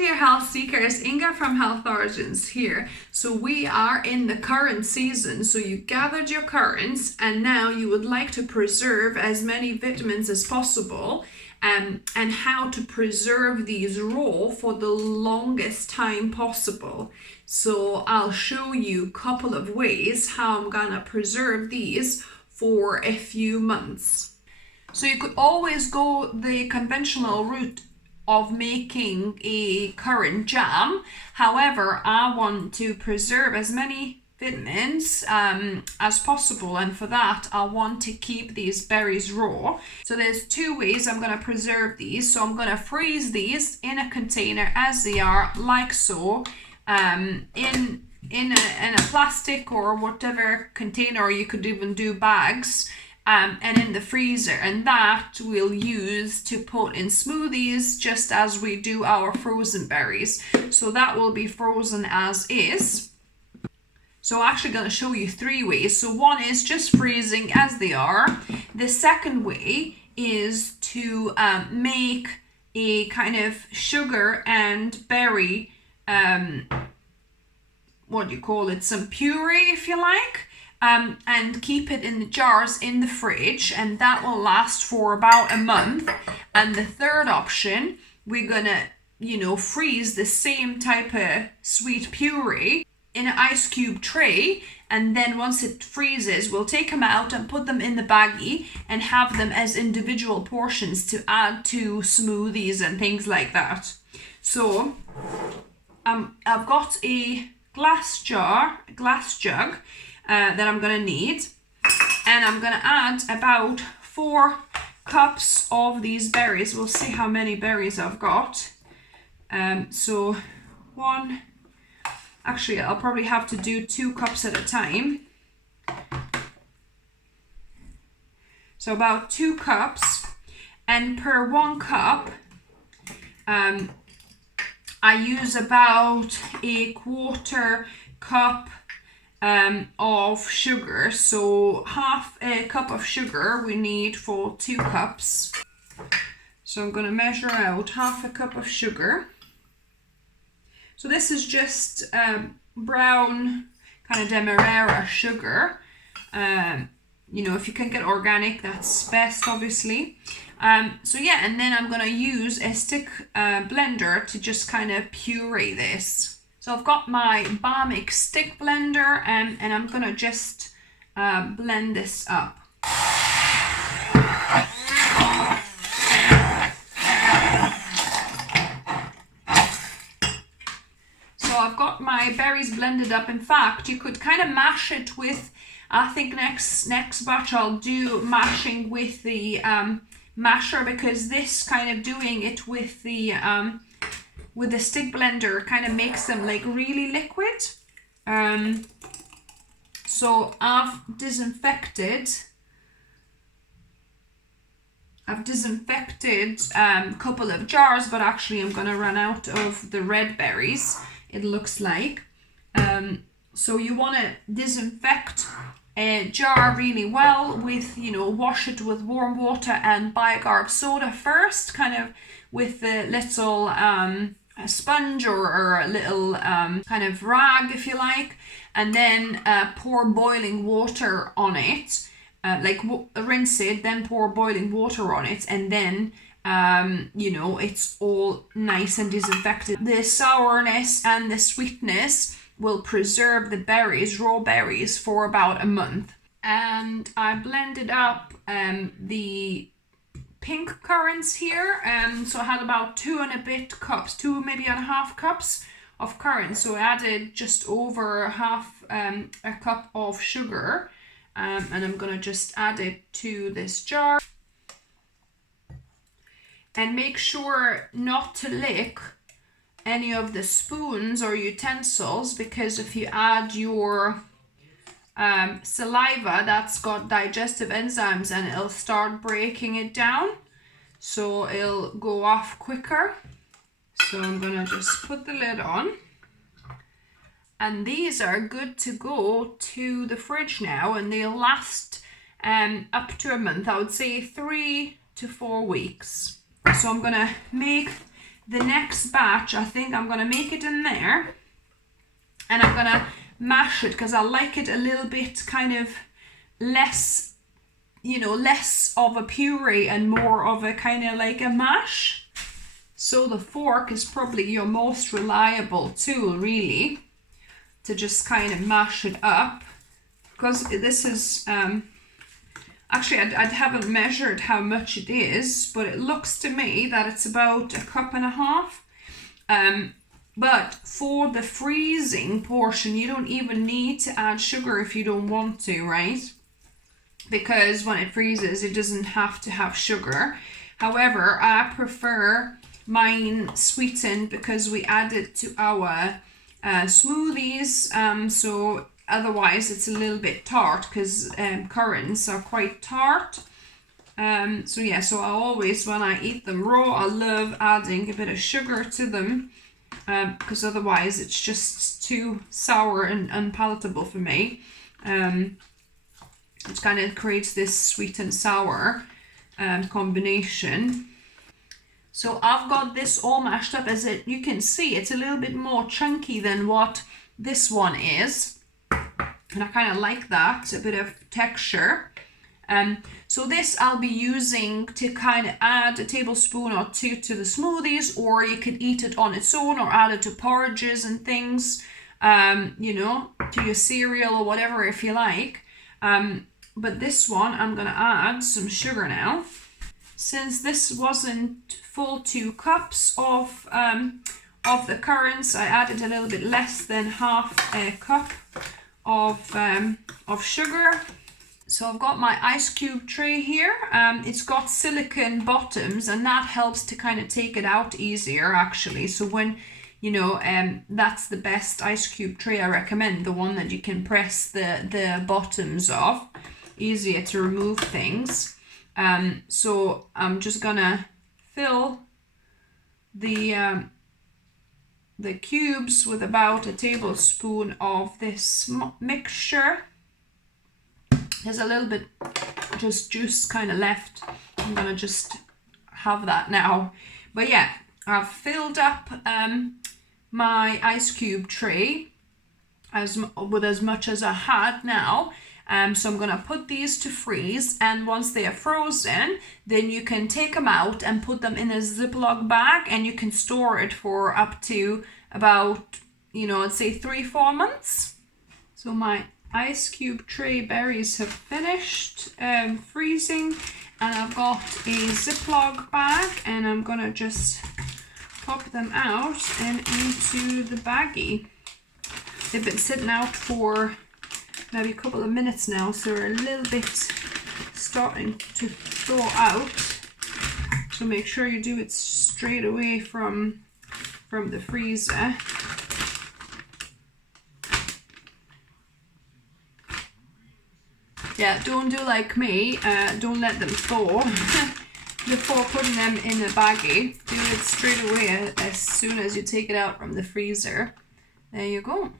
dear health seekers, Inga from Health Origins here. So we are in the currant season. So you gathered your currants and now you would like to preserve as many vitamins as possible, and how to preserve these raw for the longest time possible. So I'll show you a couple of ways how I'm gonna preserve these for a few months. So you could always go the conventional route of making a currant jam. However, I want to preserve as many vitamins as possible, and for that I want to keep these berries raw. So there's two ways I'm going to preserve these. So I'm going to freeze these in a container as they are, like so, in a plastic or whatever container, or you could even do bags, and in the freezer, and that we'll use to put in smoothies just as we do our frozen berries. So that will be frozen as is. So I'm actually going to show you three ways. So one is just freezing as they are. The second way is to make a kind of sugar and berry, what do you call it, some puree if you like, and keep it in the jars in the fridge, and that will last for about a month. And the third option, we're gonna, freeze the same type of sweet puree in an ice cube tray, and then once it freezes, we'll take them out and put them in the baggie and have them as individual portions to add to smoothies and things like that. So I've got a glass jug that I'm gonna need, and I'm gonna add about 4 cups of these berries. We'll see how many berries I've got. So one, actually I'll probably have to do 2 cups at a time. So about 2 cups, and per 1 cup I use about a 1/4 cup of sugar. So half a cup of sugar we need for 2 cups. So I'm going to measure out half a cup of sugar. So this is just brown kind of demerara sugar. If you can get organic, that's best, obviously. So yeah, and then I'm going to use a stick blender to just kind of puree this. So I've got my Bamix stick blender, and I'm going to just blend this up. So I've got my berries blended up. In fact, you could kind of mash it with, I think next batch I'll do mashing with the masher, because this kind of doing it with the stick blender kind of makes them like really liquid. So I've disinfected a couple of jars, but actually I'm gonna run out of the red berries, it looks like. So you want to disinfect a jar really well with, wash it with warm water and bicarb soda first, kind of with the little a sponge or a little kind of rag if you like, and then pour boiling water on it, rinse it, then pour boiling water on it, and then it's all nice and disinfected. The sourness and the sweetness will preserve the berries, raw berries, for about a month. And I blended up the pink currants here, so I had about 2 maybe and a half cups of currants. So I added just over half a cup of sugar, and I'm gonna just add it to this jar. And make sure not to lick any of the spoons or utensils, because if you add your saliva, that's got digestive enzymes and it'll start breaking it down, so it'll go off quicker. So I'm gonna just put the lid on, and these are good to go to the fridge now, and they'll last up to a month. I would say 3 to 4 weeks. So I'm gonna make the next batch, I think I'm gonna make it in there, and I'm gonna mash it because I like it a little bit kind of less, you know, less of a puree and more of a kind of like a mash. So the fork is probably your most reliable tool, really, to just kind of mash it up, because this is actually I haven't measured how much it is, but it looks to me that it's about 1.5 cups. But for the freezing portion, you don't even need to add sugar if you don't want to, right? Because when it freezes, it doesn't have to have sugar. However, I prefer mine sweetened because we add it to our smoothies. So otherwise it's a little bit tart, because currants are quite tart. So yeah, so I always, when I eat them raw, I love adding a bit of sugar to them, because otherwise it's just too sour and unpalatable for me. It kind of creates this sweet and sour combination. So I've got this all mashed up. As you can see, it's a little bit more chunky than what this one is, and I kind of like that, a bit of texture. So this I'll be using to kind of add a tablespoon or two to the smoothies, or you could eat it on its own or add it to porridges and things, you know, to your cereal or whatever if you like. But this one, I'm gonna add some sugar now. Since this wasn't full 2 cups of the currants, I added a little bit less than half a cup of sugar. So I've got my ice cube tray here. It's got silicone bottoms, and that helps to kind of take it out easier, actually. So when, you know, that's the best ice cube tray I recommend, the one that you can press the bottoms of, easier to remove things. So I'm just gonna fill the cubes with about a tablespoon of this mixture. There's a little bit just juice kind of left. I'm gonna just have that now. But yeah, I've filled up my ice cube tray with as much as I had now. So I'm gonna put these to freeze, and once they are frozen, then you can take them out and put them in a Ziploc bag, and you can store it for up to about, you know, let's say 3-4 months. So my ice cube tray berries have finished freezing, and I've got a Ziploc bag, and I'm gonna just pop them out and into the baggie. They've been sitting out for maybe a couple of minutes now, so they're a little bit starting to thaw out. So make sure you do it straight away from the freezer. Yeah, don't do like me, don't let them thaw before putting them in a baggie. Do it straight away as soon as you take it out from the freezer. There you go.